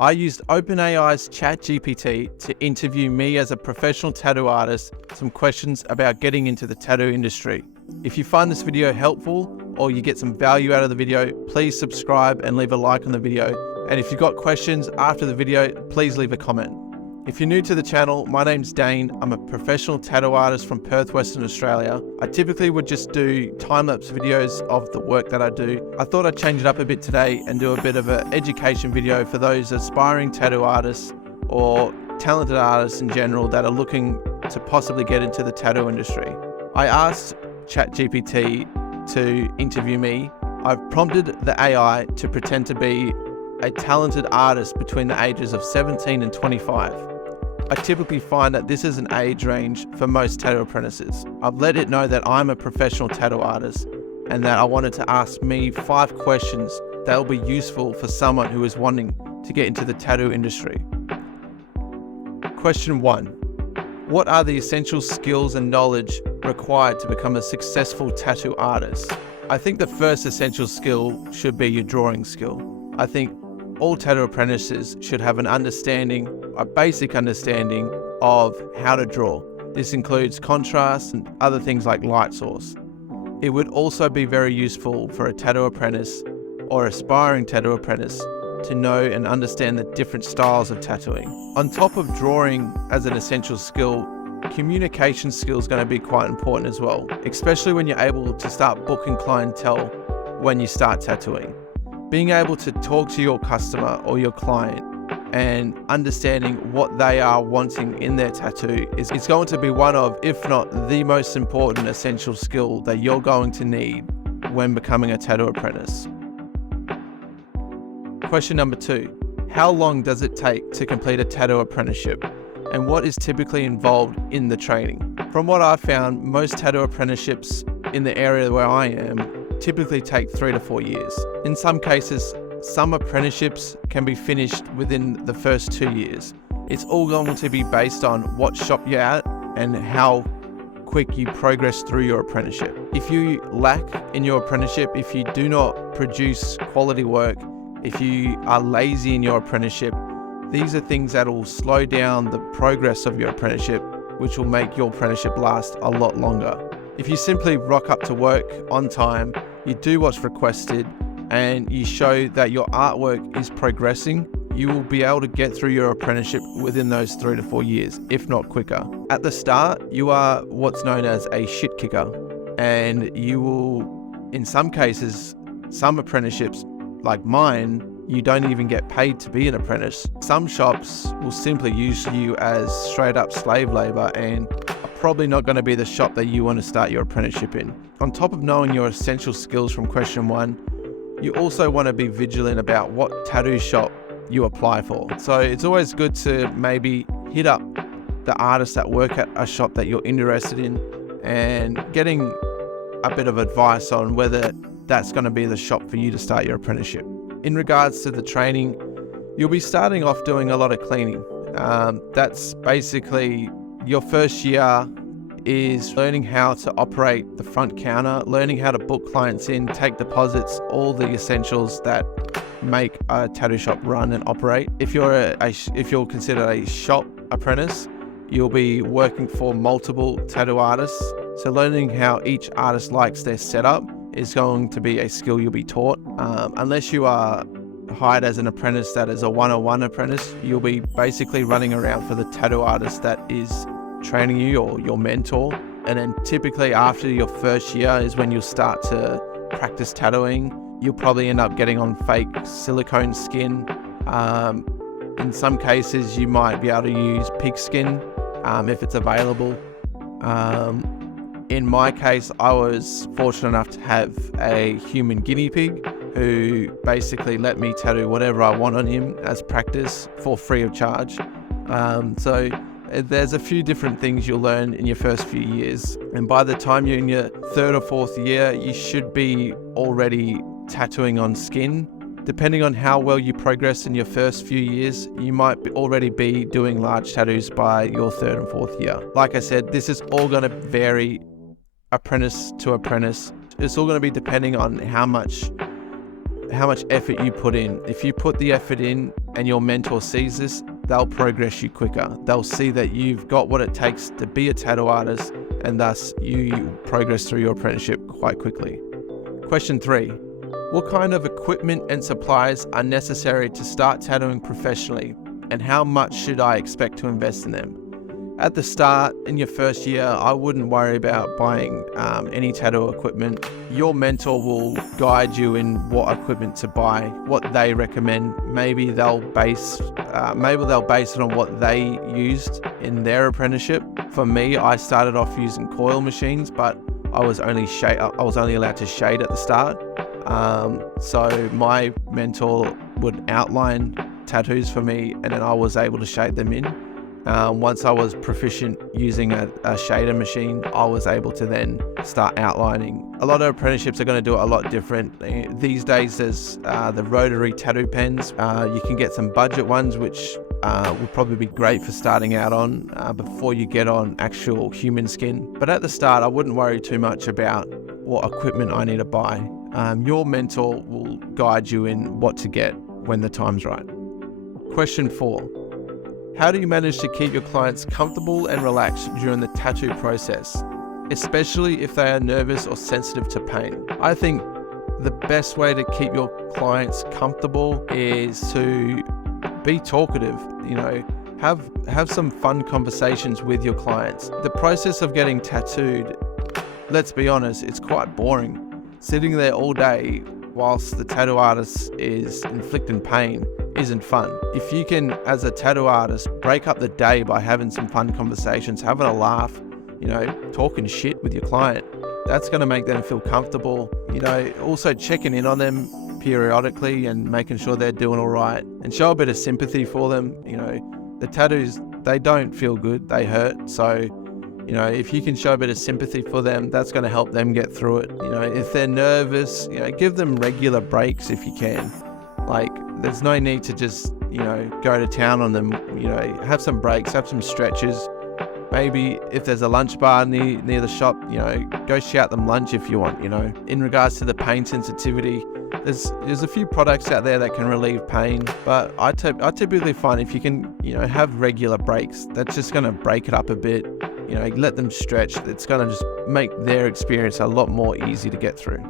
I used OpenAI's ChatGPT to interview me as a professional tattoo artist some questions about getting into the tattoo industry. If you find this video helpful or you get some value out of the video, please subscribe and leave a like on the video. And if you've got questions after the video, please leave a comment. If you're new to the channel, my name's Dane. I'm a professional tattoo artist from Perth, Western Australia. I typically would just do time-lapse videos of the work that I do. I thought I'd change it up a bit today and do a bit of an education video for those aspiring tattoo artists or talented artists in general that are looking to possibly get into the tattoo industry. I asked ChatGPT to interview me. I've prompted the AI to pretend to be a talented artist between the ages of 17 and 25. I typically find that this is an age range for most tattoo apprentices. I've let it know that I'm a professional tattoo artist and that I wanted to ask me 5 questions that will be useful for someone who is wanting to get into the tattoo industry. Question 1. What are the essential skills and knowledge required to become a successful tattoo artist? I think the first essential skill should be your drawing skill. I think all tattoo apprentices should have a basic understanding of how to draw. This includes contrast and other things like light source. It would also be very useful for a tattoo apprentice or aspiring tattoo apprentice to know and understand the different styles of tattooing. On top of drawing as an essential skill, communication skills is going to be quite important as well, especially when you're able to start booking clientele when you start tattooing. Being able to talk to your customer or your client and understanding what they are wanting in their tattoo is going to be one of, if not the most important essential skill that you're going to need when becoming a tattoo apprentice. Question number 2. How long does it take to complete a tattoo apprenticeship? And what is typically involved in the training? From what I've found, most tattoo apprenticeships in the area where I am typically take 3 to 4 years. In some cases, some apprenticeships can be finished within the first 2 years. It's all going to be based on what shop you're at and how quick you progress through your apprenticeship. If you lack in your apprenticeship, if you do not produce quality work, if you are lazy in your apprenticeship, these are things that will slow down the progress of your apprenticeship, which will make your apprenticeship last a lot longer. If you simply rock up to work on time, you do what's requested, and you show that your artwork is progressing, you will be able to get through your apprenticeship within those 3 to 4 years, if not quicker. At the start, you are what's known as a shit kicker, and you will, in some cases, some apprenticeships like mine, you don't even get paid to be an apprentice. Some shops will simply use you as straight up slave labor and are probably not going to be the shop that you want to start your apprenticeship in. On top of knowing your essential skills from question 1, you also want to be vigilant about what tattoo shop you apply for. So it's always good to maybe hit up the artists that work at a shop that you're interested in and getting a bit of advice on whether that's going to be the shop for you to start your apprenticeship. In regards to the training, you'll be starting off doing a lot of cleaning. That's basically your first year is learning how to operate the front counter, learning how to book clients in, take deposits, all the essentials that make a tattoo shop run and operate. If you're considered a shop apprentice, you'll be working for multiple tattoo artists. So learning how each artist likes their setup is going to be a skill you'll be taught. Unless you are hired as an apprentice that is a 101 apprentice, you'll be basically running around for the tattoo artist that is training you or your mentor. And then typically after your first year is when you'll start to practice tattooing. You'll probably end up getting on fake silicone skin. In some cases you might be able to use pig skin if it's available. In my case, I was fortunate enough to have a human guinea pig who basically let me tattoo whatever I want on him as practice for free of charge. So there's a few different things you'll learn in your first few years. And by the time you're in your 3rd or 4th year, you should be already tattooing on skin. Depending on how well you progress in your first few years, you might already be doing large tattoos by your 3rd and 4th year. Like I said, this is all going to vary apprentice to apprentice. It's all going to be depending on how much effort you put in. If you put the effort in and your mentor sees this, they'll progress you quicker. They'll see that you've got what it takes to be a tattoo artist, and thus you progress through your apprenticeship quite quickly. Question 3. What kind of equipment and supplies are necessary to start tattooing professionally, and how much should I expect to invest in them? At the start, in your first year, I wouldn't worry about buying any tattoo equipment. Your mentor will guide you in what equipment to buy, what they recommend. Maybe they'll base it on what they used in their apprenticeship. For me, I started off using coil machines, but I was only allowed to shade at the start. So my mentor would outline tattoos for me, and then I was able to shade them in. Once I was proficient using a shader machine, I was able to then start outlining. A lot of apprenticeships are going to do it a lot different. These days there's the rotary tattoo pens. You can get some budget ones, which would probably be great for starting out on before you get on actual human skin. But at the start, I wouldn't worry too much about what equipment I need to buy. Your mentor will guide you in what to get when the time's right. Question 4. How do you manage to keep your clients comfortable and relaxed during the tattoo process, especially if they are nervous or sensitive to pain? I think the best way to keep your clients comfortable is to be talkative, have some fun conversations with your clients. The process of getting tattooed, let's be honest, it's quite boring. Sitting there all day whilst the tattoo artist is inflicting pain isn't fun. If you can, as a tattoo artist, break up the day by having some fun conversations, having a laugh, talking shit with your client, that's going to make them feel comfortable. Also checking in on them periodically and making sure they're doing all right, and show a bit of sympathy for them. The tattoos, they don't feel good, they hurt. So, if you can show a bit of sympathy for them, that's going to help them get through it. If they're nervous, give them regular breaks if you can. There's no need to just, go to town on them. Have some breaks, have some stretches. Maybe if there's a lunch bar near the shop, go shout them lunch if you want. In regards to the pain sensitivity, there's a few products out there that can relieve pain, but I typically find if you can, have regular breaks, that's just going to break it up a bit. Let them stretch. It's going to just make their experience a lot more easy to get through.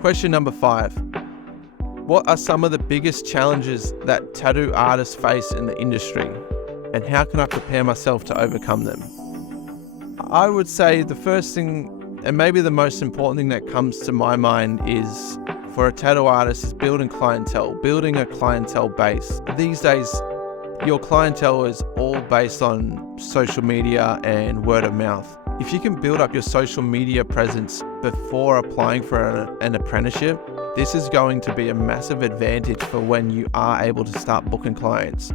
Question number 5. What are some of the biggest challenges that tattoo artists face in the industry, and how can I prepare myself to overcome them? I would say the first thing, and maybe the most important thing that comes to my mind, is for a tattoo artist is building a clientele base. These days, your clientele is all based on social media and word of mouth. If you can build up your social media presence before applying for an apprenticeship, this is going to be a massive advantage for when you are able to start booking clients,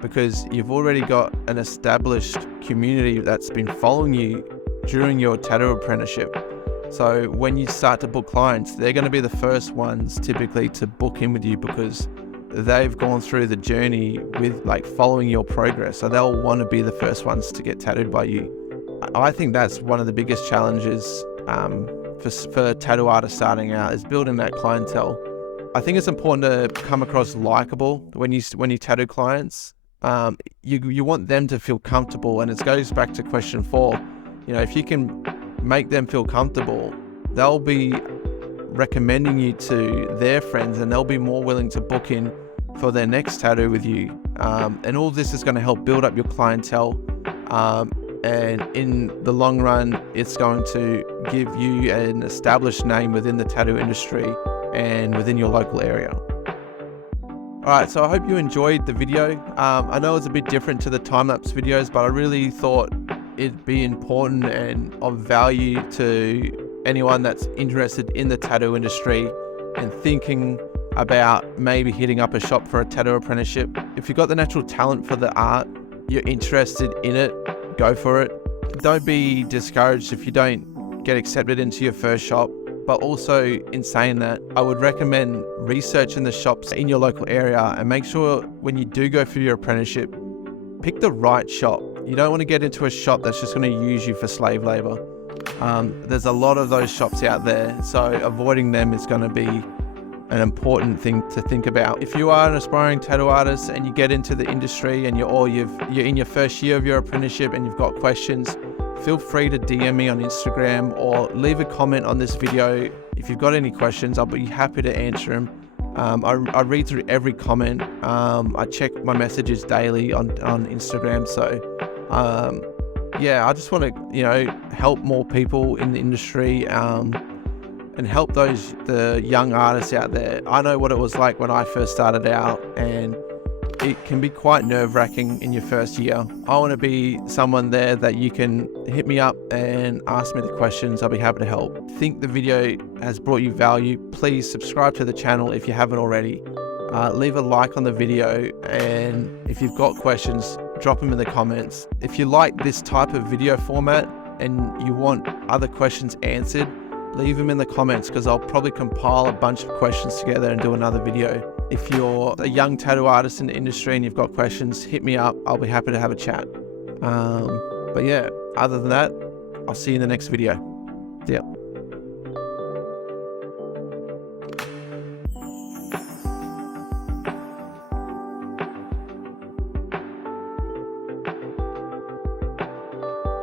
because you've already got an established community that's been following you during your tattoo apprenticeship. So when you start to book clients, they're going to be the first ones typically to book in with you, because they've gone through the journey with following your progress. So they'll want to be the first ones to get tattooed by you. I think that's one of the biggest challenges for tattoo artists starting out, is building that clientele. I think it's important to come across likable when you tattoo clients. You want them to feel comfortable, and it goes back to question 4. If you can make them feel comfortable, they'll be recommending you to their friends, and they'll be more willing to book in for their next tattoo with you. And all this is going to help build up your clientele. And in the long run, it's going to give you an established name within the tattoo industry and within your local area. Alright, so I hope you enjoyed the video. I know it's a bit different to the time-lapse videos, but I really thought it'd be important and of value to anyone that's interested in the tattoo industry and thinking about maybe hitting up a shop for a tattoo apprenticeship. If you've got the natural talent for the art, you're interested in it, go for it. Don't be discouraged if you don't get accepted into your first shop. But also, in saying that, I would recommend researching the shops in your local area, and make sure when you do go for your apprenticeship, pick the right shop. You don't want to get into a shop that's just going to use you for slave labor. There's a lot of those shops out there, so avoiding them is going to be an important thing to think about. If you are an aspiring tattoo artist and you get into the industry and you're in your first year of your apprenticeship and you've got questions, feel free to DM me on Instagram or leave a comment on this video. If you've got any questions, I'll be happy to answer them. I read through every comment. I check my messages daily on Instagram. So yeah, I just want to, help more people in the industry, and help the young artists out there. I know what it was like when I first started out, and it can be quite nerve-wracking in your first year. I want to be someone there that you can hit me up and ask me the questions. I'll be happy to help. Think the video has brought you value, please subscribe to the channel if you haven't already. Leave a like on the video, and if you've got questions, drop them in the comments. If you like this type of video format and you want other questions answered, leave them in the comments, because I'll probably compile a bunch of questions together and do another video. If you're a young tattoo artist in the industry and you've got questions, hit me up. I'll be happy to have a chat. But yeah, other than that, I'll see you in the next video. Yeah.